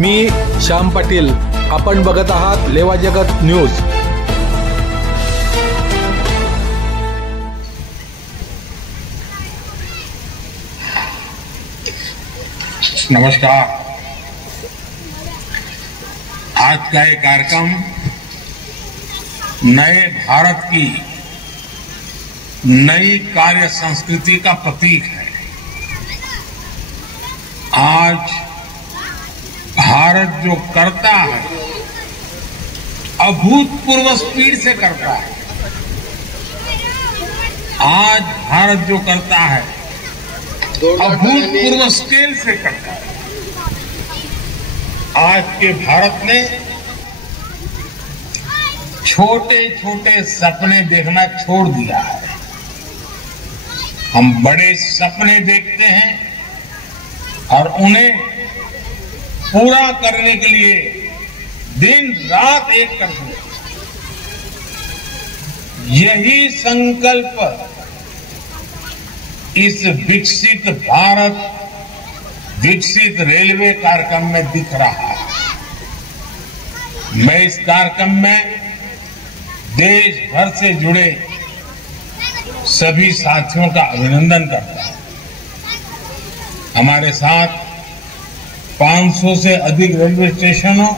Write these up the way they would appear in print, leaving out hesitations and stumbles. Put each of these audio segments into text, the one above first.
मी श्याम पाटील. आपण बघत आहात लेवा जगत न्यूज. नमस्कार. आज का ये कार्यक्रम नए भारत की नई कार्य संस्कृति का प्रतीक है. आज भारत जो करता है अभूतपूर्व स्पीड से करता है. आज भारत जो करता है अभूतपूर्व स्केल से करता है. आज के भारत ने छोटे छोटे सपने देखना छोड़ दिया है. हम बड़े सपने देखते हैं और उन्हें पूरा करने के लिए दिन रात एक करते हैं. यही संकल्प इस विकसित भारत विकसित रेलवे कार्यक्रम में दिख रहा है. मैं इस कार्यक्रम में देश भर से जुड़े सभी साथियों का अभिनंदन करता हूं. हमारे साथ 500 से अधिक रेलवे स्टेशनों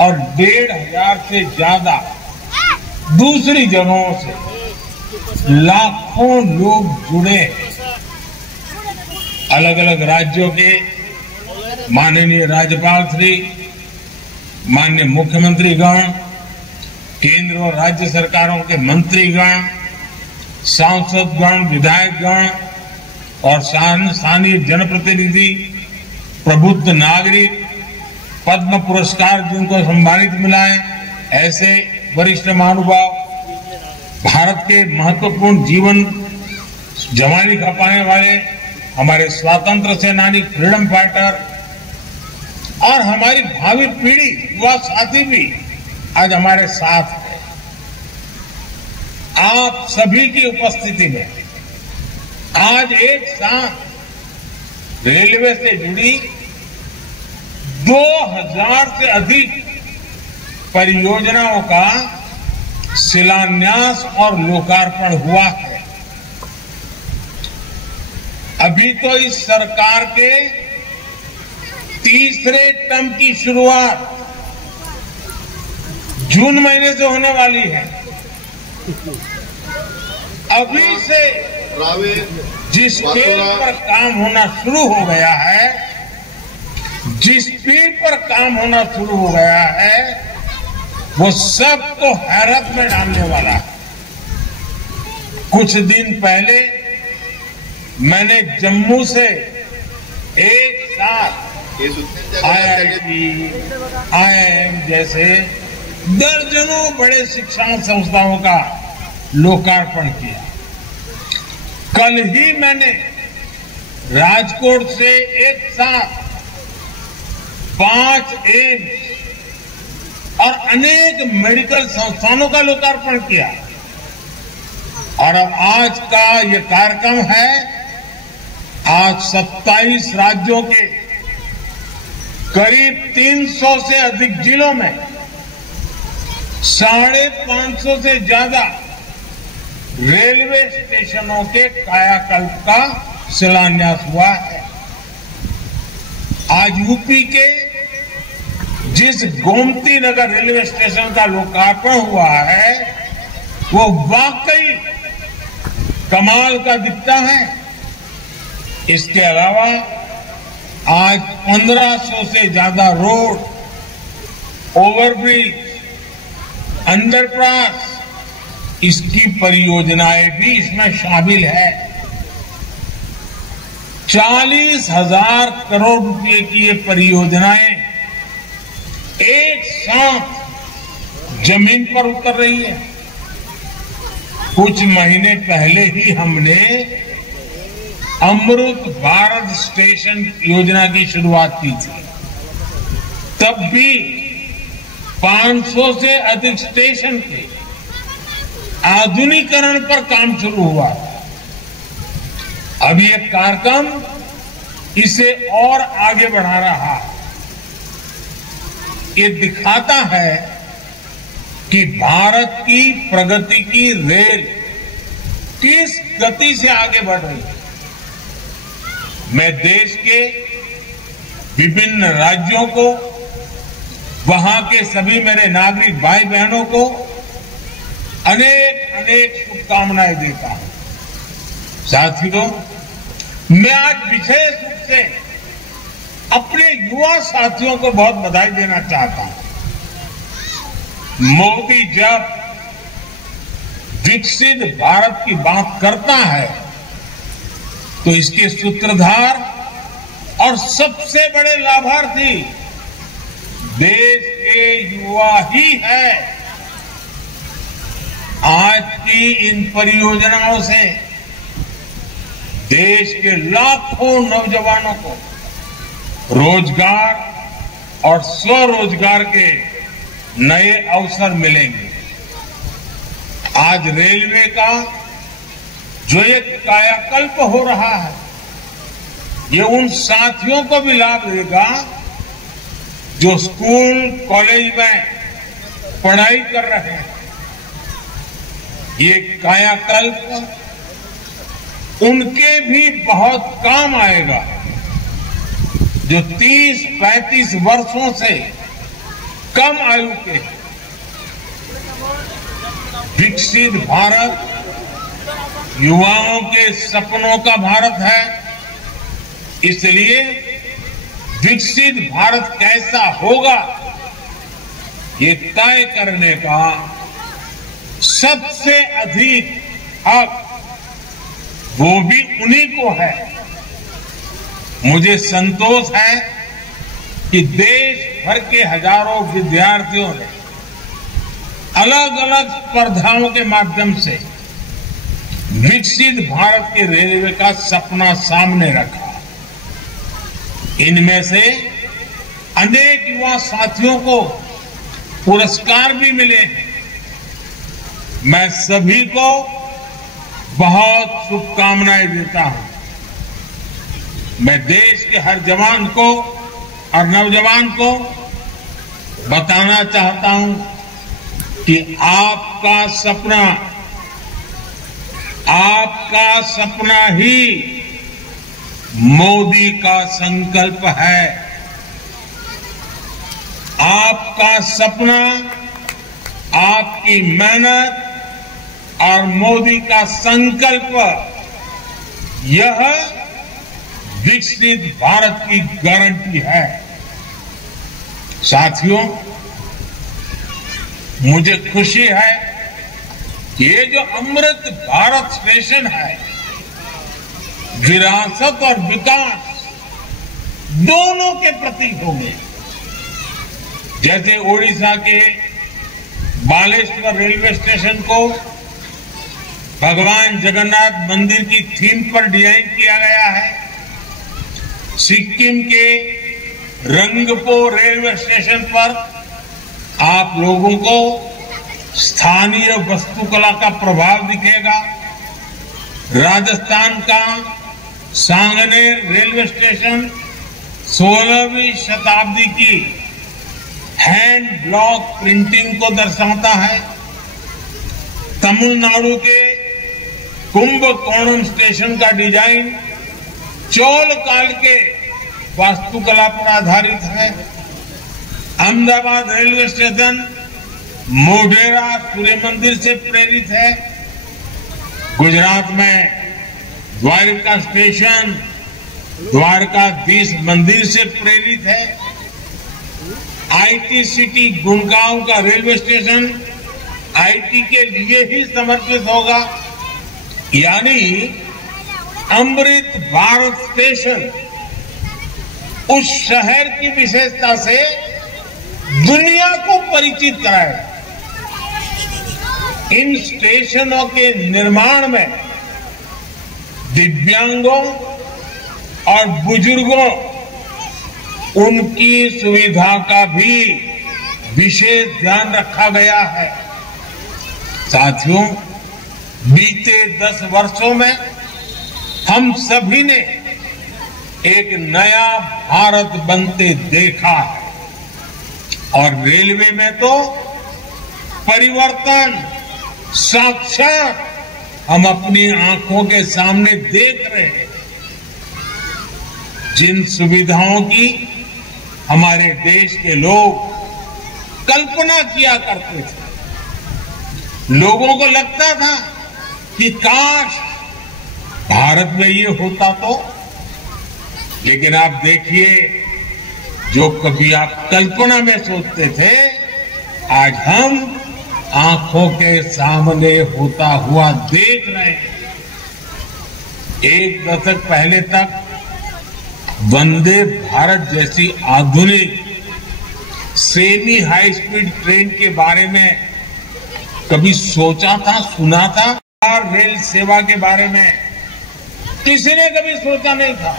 और 1,500 से ज्यादा दूसरी जगहों से लाखों लोग जुड़े हैं. अलग अलग राज्यों के माननीय राज्यपाल श्री, माननीय मुख्यमंत्रीगण, केंद्र और राज्य सरकारों के मंत्रीगण, सांसदगण, विधायकगण और स्थानीय जनप्रतिनिधि, प्रबुद्ध नागरिक, पद्म पुरस्कार जिनको सम्मानित मिला है, ऐसे वरिष्ठ महानुभाव, भारत के महत्वपूर्ण जीवन जवानी खपाने वाले हमारे स्वतंत्र सेनानी, फ्रीडम फाइटर और हमारी भावी पीढ़ी, युवा साथी भी आज हमारे साथ है. आप सभी की उपस्थिति में आज एक साथ रेलवे से जुड़ी 2000 से अधिक परियोजनाओं का शिलान्यास और लोकार्पण हुआ है. अभी तो इस सरकार के तीसरे टर्म की शुरुआत जून महीने से होने वाली है. अभी से जिस स्केल पर काम होना शुरू हो गया है, जिस स्पीड पर काम होना शुरू हो गया है, वो सबको हैरत में डालने वाला है. कुछ दिन पहले मैंने जम्मू से एक साथ IIT, IIM जैसे दर्जनों बड़े शिक्षा संस्थाओं का लोकार्पण किया. कल ही मैंने राजकोट से एक साथ 5 एम्स और अनेक मेडिकल संस्थानों का लोकार्पण किया. और अब आज का ये कार्यक्रम है. आज 27 राज्यों के करीब 300 से अधिक जिलों में 550 से ज्यादा रेलवे स्टेशनों के कायाकल्प का शिलान्यास हुआ है. आज यूपी के जिस गोमती नगर रेलवे स्टेशन का लोकार्पण हुआ है, वो वाकई कमाल का दिखता है. इसके अलावा आज 1500 से ज्यादा रोड, ओवरब्रिज, अंडरपास, इसकी परियोजनाएं भी इसमें शामिल है. 40,000 करोड़ रुपए की ये परियोजनाएं एक साथ जमीन पर उतर रही है. कुछ महीने पहले ही हमने अमृत भारत स्टेशन योजना की शुरुआत की थी. तब भी 500 से अधिक स्टेशन के आधुनिकीकरण पर काम शुरू हुआ था। अब ये कार्यक्रम इसे और आगे बढ़ा रहा है। ये दिखाता है कि भारत की प्रगति की रेल किस गति से आगे बढ़ रही है। मैं देश के विभिन्न राज्यों को, वहां के सभी मेरे नागरिक भाई बहनों को अनेक अनेक शुभकामनाएं देता हूं। साथियों, मैं आज विशेष रूप से अपने युवा साथियों को बहुत बधाई देना चाहता हूं। मोदी जब विकसित भारत की बात करता है तो इसके सूत्रधार और सबसे बड़े लाभार्थी देश के युवा ही है। आज की इन परियोजनाओं से देश के लाखों नौजवानों को रोजगार और स्वरोजगार के नए अवसर मिलेंगे। आज रेलवे का जो एक कायाकल्प हो रहा है, ये उन साथियों को भी लाभ देगा जो स्कूल कॉलेज में पढ़ाई कर रहे हैं। ये कायाकल्प उनके भी बहुत काम आएगा जो 30-35 वर्षों से कम आयु के। विकसित भारत युवाओं के सपनों का भारत है, इसलिए विकसित भारत कैसा होगा ये तय करने का सबसे अधिक हक वो भी उन्हीं को है। मुझे संतोष है कि देश भर के हजारों विद्यार्थियों ने अलग अलग स्पर्धाओं के माध्यम से विकसित भारत के रेलवे का सपना सामने रखा। इनमें से अनेक युवा साथियों को पुरस्कार भी मिले हैं। मैं सभी को बहुत शुभकामनाएं देता हूं। मैं देश के हर जवान को और नौजवान को बताना चाहता हूं कि आपका सपना ही मोदी का संकल्प है। आपका सपना, आपकी मेहनत और मोदी का संकल्प, यह विकसित भारत की गारंटी है। साथियों, मुझे खुशी है कि ये जो अमृत भारत स्टेशन है, विरासत और विकास दोनों के प्रतीक होंगे। जैसे ओडिशा के बालेश्वर रेलवे स्टेशन को भगवान जगन्नाथ मंदिर की थीम पर डिजाइन किया गया है, सिक्किम के रंगपो रेलवे स्टेशन पर आप लोगों को स्थानीय वास्तुकला का प्रभाव दिखेगा। राजस्थान का सांगनेर रेलवे स्टेशन 16वीं शताब्दी की हैंड ब्लॉक प्रिंटिंग को दर्शाता है। तमिलनाडु के कुंभकोणम स्टेशन का डिजाइन चोल काल के वास्तुकला पर आधारित है। अहमदाबाद रेलवे स्टेशन मोढेरा सूर्य मंदिर से प्रेरित है। गुजरात में द्वारका स्टेशन द्वारकाधीश मंदिर से प्रेरित है। आईटी सिटी गुड़गांव का रेलवे स्टेशन आईटी के लिए ही समर्पित होगा। यानी अमृत भारत स्टेशन उस शहर की विशेषता से दुनिया को परिचित कराएगा। इन स्टेशनों के निर्माण में दिव्यांगों और बुजुर्गों, उनकी सुविधा का भी विशेष ध्यान रखा गया है। साथियों, बीते 10 वर्षों में हम सभी ने एक नया भारत बनते देखा है। और रेलवे में तो परिवर्तन साक्षात हम अपनी आंखों के सामने देख रहे हैं। जिन सुविधाओं की हमारे देश के लोग कल्पना किया करते थे, लोगों को लगता था कि काश भारत में ये होता तो, लेकिन आप देखिए जो कभी आप कल्पना में सोचते थे, आज हम आंखों के सामने होता हुआ देख रहे हैं। एक दशक पहले तक वंदे भारत जैसी आधुनिक सेमी हाई स्पीड ट्रेन के बारे में कभी सोचा था, सुना था? रेल सेवा के बारे में किसी ने कभी सोचा नहीं था।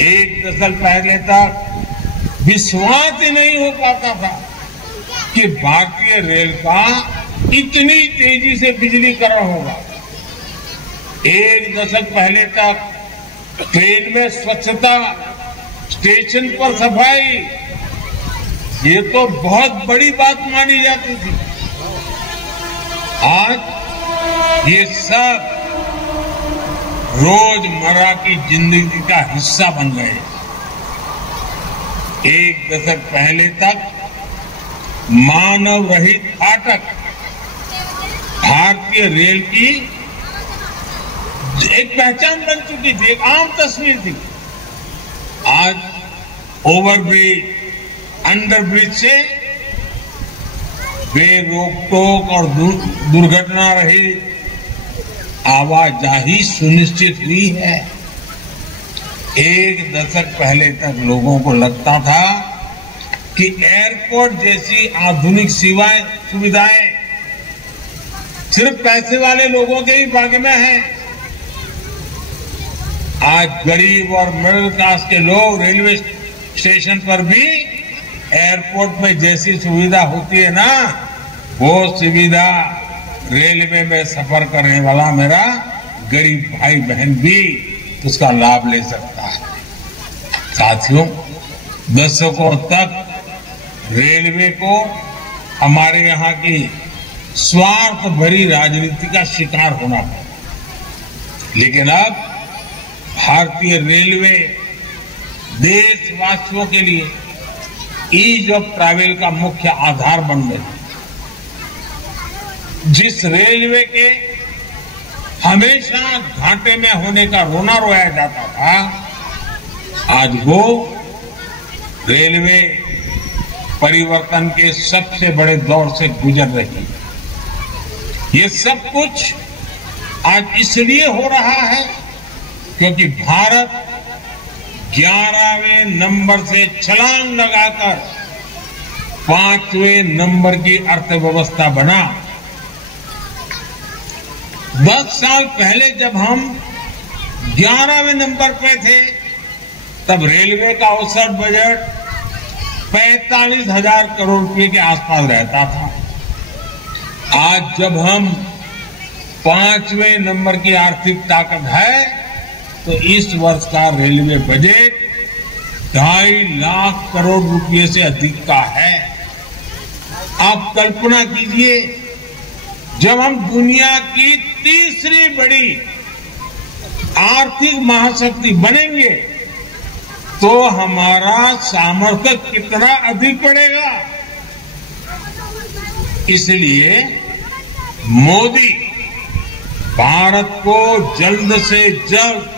एक दशक पहले तक विश्वास ही नहीं हो पाता था कि भारतीय रेल का इतनी तेजी से बिजलीकरण होगा। एक दशक पहले तक ट्रेन में स्वच्छता, स्टेशन पर सफाई, ये तो बहुत बड़ी बात मानी जाती थी। आज ये सब रोजमर्रा की जिंदगी का हिस्सा बन गए। एक दशक पहले तक मानव रहित फाटक भारतीय रेल की एक पहचान बन चुकी थी, एक आम तस्वीर थी। आज ओवरब्रिज, अंडरब्रिज से बेरोक टोक और दुर्घटना रहित आवाजाही सुनिश्चित हुई है। एक दशक पहले तक लोगों को लगता था कि एयरपोर्ट जैसी आधुनिक सुविधाएं सिर्फ पैसे वाले लोगों के ही भाग्य में है। आज गरीब और मिडिल क्लास के लोग रेलवे स्टेशन पर भी एयरपोर्ट में जैसी सुविधा होती है ना, वो सुविधा रेलवे में सफर करने वाला मेरा गरीब भाई बहन भी उसका लाभ ले सकता है। साथियों, दशकों तक रेलवे को हमारे यहाँ की स्वार्थ भरी राजनीति का शिकार होना पड़ा, लेकिन अब भारतीय रेलवे देशवासियों के लिए ईज ऑफ ट्रैवल का मुख्य आधार बन गई। जिस रेलवे के हमेशा घाटे में होने का रोना रोया जाता था, आज वो रेलवे परिवर्तन के सबसे बड़े दौर से गुजर रही है। ये सब कुछ आज इसलिए हो रहा है क्योंकि भारत 11वें नंबर से छलांग लगाकर 5वें नंबर की अर्थव्यवस्था बना। 10 साल पहले जब हम 11वें नंबर पे थे, तब रेलवे का औसत बजट 45,000 करोड़ रुपए के आसपास रहता था। आज जब हम 5वें नंबर की आर्थिक ताकत है, तो इस वर्ष का रेलवे बजट 2.5 लाख करोड़ रुपए से अधिक का है। आप कल्पना कीजिए, जब हम दुनिया की तीसरी बड़ी आर्थिक महाशक्ति बनेंगे तो हमारा सामर्थ्य कितना अधिक बढ़ेगा। इसलिए मोदी भारत को जल्द से जल्द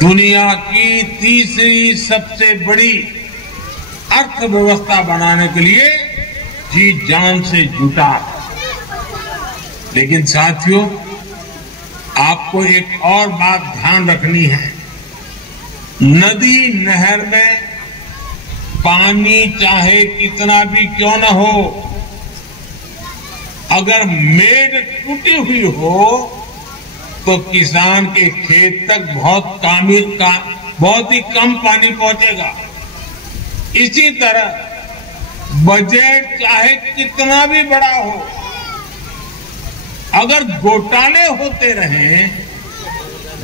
दुनिया की तीसरी सबसे बड़ी अर्थव्यवस्था बनाने के लिए जी जान से जुटा है। लेकिन साथियों, आपको एक और बात ध्यान रखनी है। नदी नहर में पानी चाहे कितना भी क्यों न हो, अगर मेड़ टूटी हुई हो तो किसान के खेत तक बहुत ही कम पानी पहुंचेगा। इसी तरह बजट चाहे कितना भी बड़ा हो, अगर घोटाले होते रहे,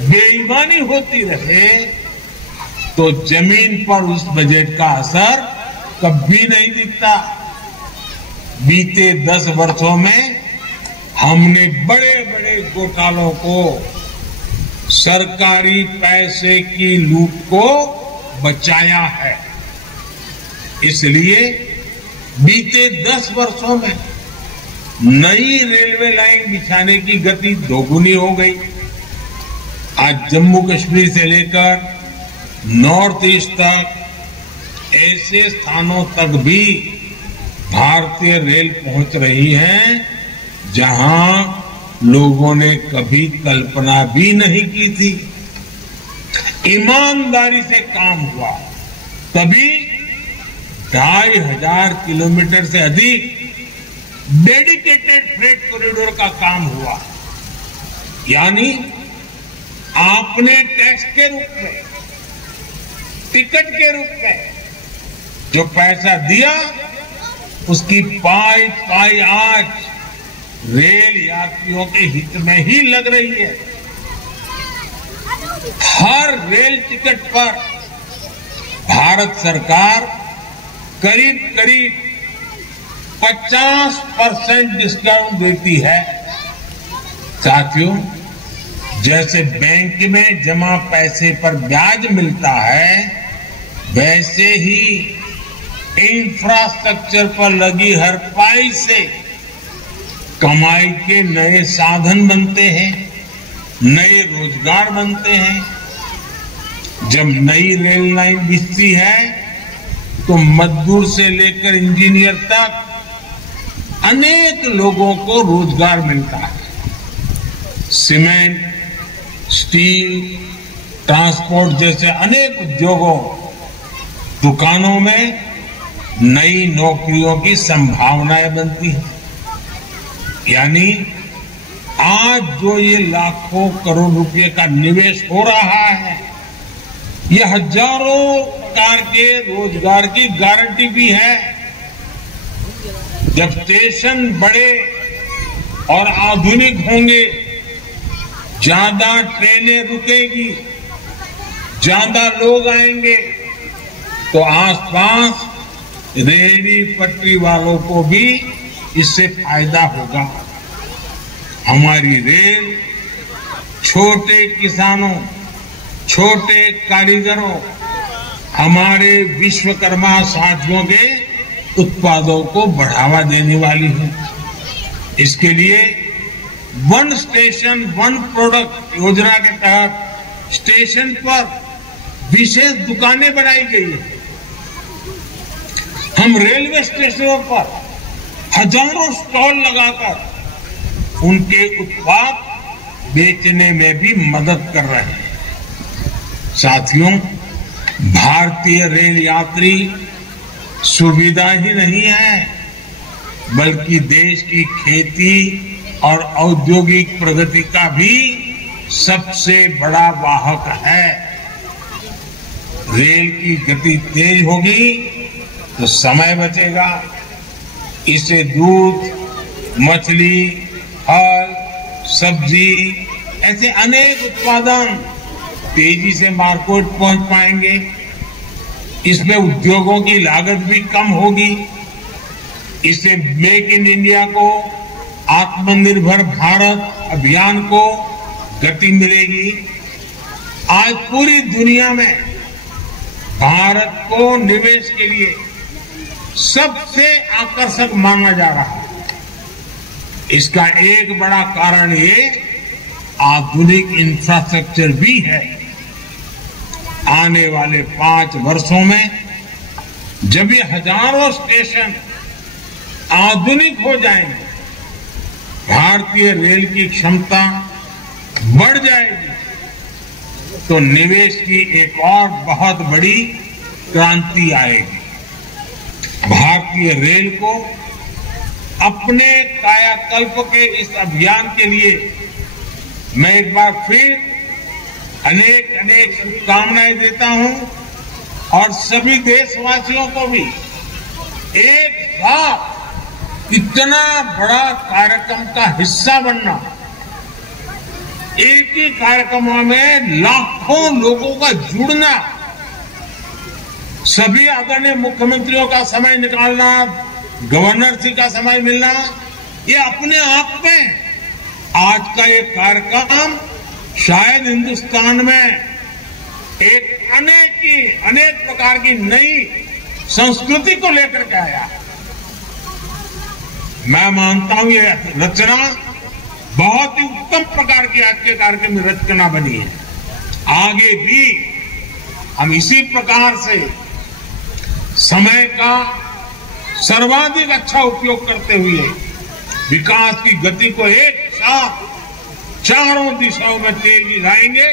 बेईमानी होती रहे, तो जमीन पर उस बजट का असर कभी नहीं दिखता। बीते 10 वर्षों में हमने बड़े बड़े घोटालों को, सरकारी पैसे की लूट को बचाया है। इसलिए बीते 10 वर्षों में नई रेलवे लाइन बिछाने की गति दोगुनी हो गई। आज जम्मू कश्मीर से लेकर नॉर्थ ईस्ट तक ऐसे स्थानों तक भी भारतीय रेल पहुंच रही है जहां लोगों ने कभी कल्पना भी नहीं की थी। ईमानदारी से काम हुआ तभी 2500 किलोमीटर से अधिक डेडिकेटेड फ्रेट कॉरिडोर का काम हुआ। यानी आपने टैक्स के रूप में, टिकट के रूप में जो पैसा दिया उसकी पाई पाई आज रेल यात्रियों के हित में ही लग रही है। हर रेल टिकट पर भारत सरकार करीब करीब 50% डिस्काउंट देती है। साथियों, जैसे बैंक में जमा पैसे पर ब्याज मिलता है, वैसे ही इंफ्रास्ट्रक्चर पर लगी हर पाई से कमाई के नए साधन बनते हैं, नए रोजगार बनते हैं। जब नई रेल लाइन बिछती है तो मजदूर से लेकर इंजीनियर तक अनेक लोगों को रोजगार मिलता है। सीमेंट, स्टील, ट्रांसपोर्ट जैसे अनेक उद्योगों, दुकानों में नई नौकरियों की संभावनाएं बनती हैं। यानी आज जो ये लाखों करोड़ रुपए का निवेश हो रहा है, ये हजारों प्रकार के रोजगार की गारंटी भी है। जब स्टेशन बड़े और आधुनिक होंगे, ज्यादा ट्रेनें रुकेगी, ज्यादा लोग आएंगे, तो आसपास रेहड़ी पटरी वालों को भी इससे फायदा होगा। हमारी रेल छोटे किसानों, छोटे कारीगरों, हमारे विश्वकर्मा साथियों के उत्पादों को बढ़ावा देने वाली है। इसके लिए वन स्टेशन वन प्रोडक्ट योजना के तहत स्टेशन पर विशेष दुकानें बनाई गई है। हम रेलवे स्टेशनों पर हजारों स्टॉल लगाकर उनके उत्पाद बेचने में भी मदद कर रहे हैं। साथियों, भारतीय रेल यात्री सुविधा ही नहीं है, बल्कि देश की खेती और औद्योगिक प्रगति का भी सबसे बड़ा वाहक है। रेल की गति तेज होगी तो समय बचेगा। इससे दूध, मछली, फल, सब्जी ऐसे अनेक उत्पादन तेजी से मार्केट पहुंच पाएंगे। इसमें उद्योगों की लागत भी कम होगी। इससे मेक इन इंडिया को, आत्मनिर्भर भारत अभियान को गति मिलेगी। आज पूरी दुनिया में भारत को निवेश के लिए सबसे आकर्षक माना जा रहा है। इसका एक बड़ा कारण ये आधुनिक इंफ्रास्ट्रक्चर भी है। आने वाले 5 वर्षों में जब ये हजारों स्टेशन आधुनिक हो जाएंगे, भारतीय रेल की क्षमता बढ़ जाएगी, तो निवेश की एक और बहुत बड़ी क्रांति आएगी। भारतीय रेल को अपने कायाकल्प के इस अभियान के लिए मैं एक बार फिर अनेक अनेक शुभकामनाएं देता हूं और सभी देशवासियों को भी एक साथ इतना बड़ा कार्यक्रम का हिस्सा बनना, एक ही कार्यक्रम में लाखों लोगों का जुड़ना सभी आदरणीय मुख्यमंत्रियों का समय निकालना, गवर्नर जी का समय मिलना, ये अपने आप में आज का ये कार्यक्रम शायद हिंदुस्तान में एक अनेक प्रकार की नई संस्कृति को लेकर के आया। मैं मानता हूं ये रचना बहुत ही उत्तम प्रकार की आज के कार्यक्रम में रचना बनी है। आगे भी हम इसी प्रकार से समय का सर्वाधिक अच्छा उपयोग करते हुए विकास की गति को एक साथ चारों दिशाओं में तेजी लाएंगे।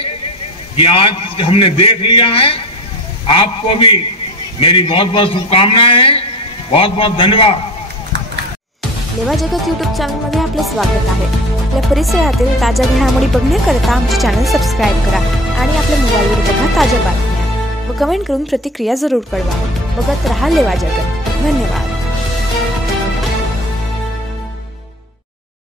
ये आज हमने देख लिया है। आपको भी मेरी बहुत बहुत शुभकामनाएं हैं। बहुत बहुत धन्यवाद। लेवा जगत यूट्यूब चॅनलमध्ये आपले स्वागत आहे। आपल्या परिसरातील ताज्या घडामोडी बघण्याकरता आमचे चॅनल सबस्क्राइब करा आणि आपल्या मोबाईलवर बघा ताज्या बातम्या व कमेंट करून प्रतिक्रिया जरूर कळवा। बघत रहा लेवा जगत। धन्यवाद।